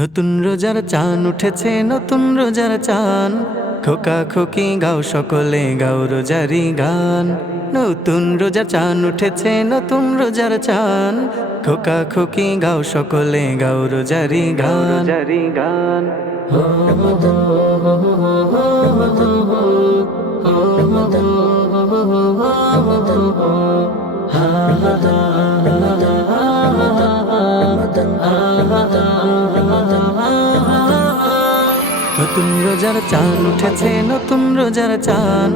নতুন রোজার চান উঠেছে, নতুন রোজার চান। খোকা খোকি গাও সকলে, গাও রোজারি গান। নতুন রোজার চান উঠেছে, নতুন রোজার চান। খোকা খোকি গাও সকলে, গাও রোজারি গান, রোজারি গান। নতুন রোজার চান উঠেছে, নতুন রোজার চান।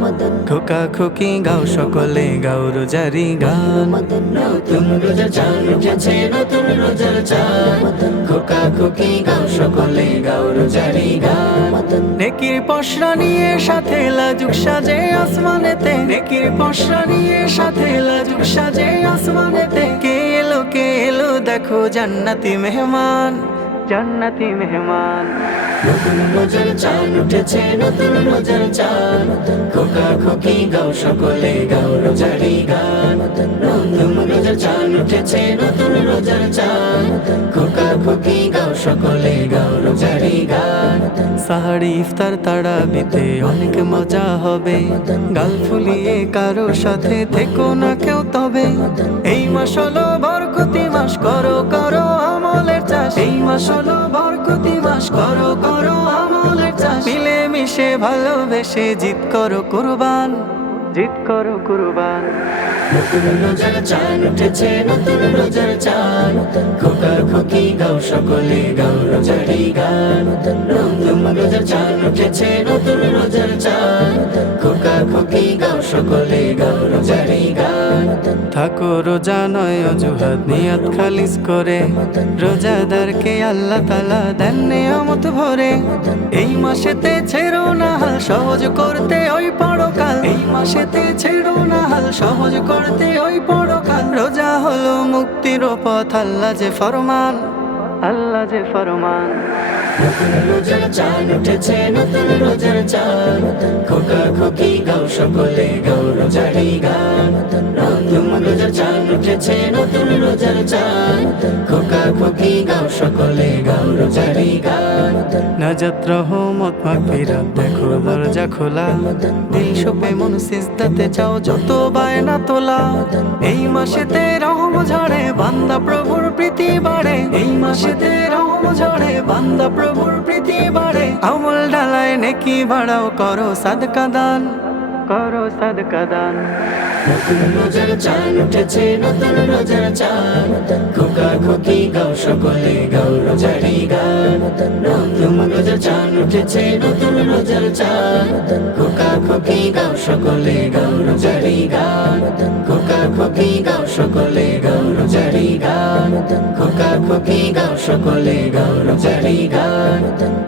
খোকা খোকি গাও সকলে, গাও রোজারি গান। নতুন রোজার চান উঠেছে, নতুন রোজার চান। খোকা খোকি গাও সকলে, গাও রোজারি গান। নেকির পসরা নিয়ে সাথে লাজুক সাজে আসমানেতে, নেকির পসরা নিয়ে সাথে লাজুক সাজে আসমানেতে। কে এলো দেখো জান্নাতি মেহমান, জান্নাতি মেহমান। নতুন রোজার চান উঠেছে, নতুন রোজার চান। খোকা খোকি গাও সকলে, গাও রোজারি গান। নতুন রোজার চান উঠেছে, নতুন রোজার চান। খোকা খোকি গাও সকলে, গাও রোজারি গান। সাহারি ইফতার তারাবিতে অনেক মজা হবে। গাল ফুলিয়ে কারো সাথে থেকো না কেউ তবে। এই মাস হলো বরকতি মাস, করো করো আমলের চাষ। এই মাস হলো বরকতি মাস, করো করো আমলের চাষ। মিলে মিশে ভালোবেসে জিত করো কুরবান, জিত করো কুরবান। নতুন রোজার চান উঠেছে, নতুন রোজার চান। খোকা খোকি গাও সকলে, গাও রোজারি গান। নতুন রোজার চান উঠেছে, নতুন রোজার চান। খোকা খোকি গাও সকলে, গাও রোজারি গান। থাকো রোজা নয় অজুহাত, নিয়ত খালিস করে। রোজাদারকে আল্লাহ তাআলা দেন নিয়ামত ভরে। এই মাসেতে ছেড়ো না হাল, সহজ করতে ওই পরকাল। এই মাসেতে ছেড়ো না হাল, সহজ করতে ওই পরকাল। রোজা হলো মুক্তির পথ, আল্লাহ যে ফরমান, আল্লাহ যে ফরমান। নতুন রোজার চান উঠেছে, নতুন রোজার চান। খোকা খোকি গাও সকলে, গাও রোজারি গান। নতুন রোজার চান উঠেছে, নতুন রোজার চান। খোকা খোকি গাও সকলে, গাও রোজারি গান। নাজাত রহমত মাগফিরাত দেখো দরজা খোলা। দিল সপে মন সিজদাতে চাও যত বায়না তোলা। এই মাসেতে রহম ঝরে, বান্দা প্রভুর প্রীতি বাড়ে। এই মাসেতে রহম ঝরে, বান্দা প্রভুর প্রীতি বাড়ে। আমল ডালায় নেকি বাড়াও, করো সাদকা দান, করো সাদকা দান। নতুন রোজার চান উঠেছে, নতুন রোজার চান। খোকা খোকি গাও সকলে, গাও রোজারি গান। নতুন রোজার চান উঠেছে, নতুন রোজার চান। খোকা খোকি গাও সকলে, গাও রোজারি গান। খোকা খোকি গাও সকলে, গাও রোজারি গান। খোকা খোকি গাও সকলে, গাও রোজারি গান।